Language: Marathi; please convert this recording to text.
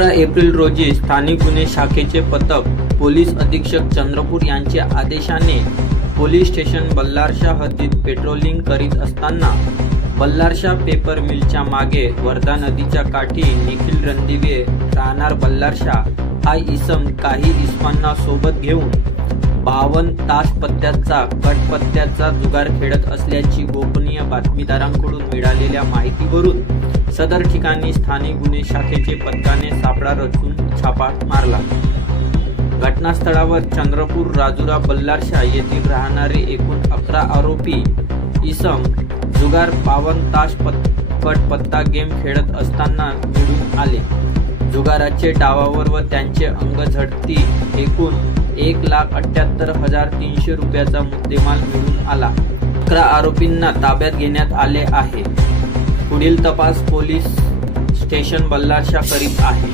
11 एप्रिल रोजी स्थानिक गुन्हे शाखेचे पथक पोलीस अधीक्षक चंद्रपूर यांच्या आदेशाने पोलीस स्टेशन बल्लारशा हद्दीत पेट्रोलिंग करीत असताना बल्लारशा पेपर मिलच्या मागे वर्धा नदीच्या काठी निखिल रणदिवे राहणार बल्लारशा हा इसम काही इसमांना सोबत घेऊन 52 तास पत्त्याचा कटपत्त्याचा जुगार खेळत असल्याची गोपनीय बातमीदारांकडून मिळालेल्या माहितीवरून सदर ठिकाणी स्थानिक गुन्हे शाखेचे पथकाने सापळा रचून छापा मारला। घटनास्थळावर चंद्रपूर, राजुरा, बल्लारशा येथील राहणारे एकूण 11 आरोपी इसम जुगार 52 तास कटपत्ता गेम खेळत असताना मिळून आले। जुगाराचे डावावर व त्यांचे अंग झडती एकूण 1,78,300 रुपयाचा मुद्देमाल मिळून आला। 11 आरोपींना ताब्यात घेण्यात आले आहे। पुढील तपास पोलीस स्टेशन बल्लारशा करीत आहे।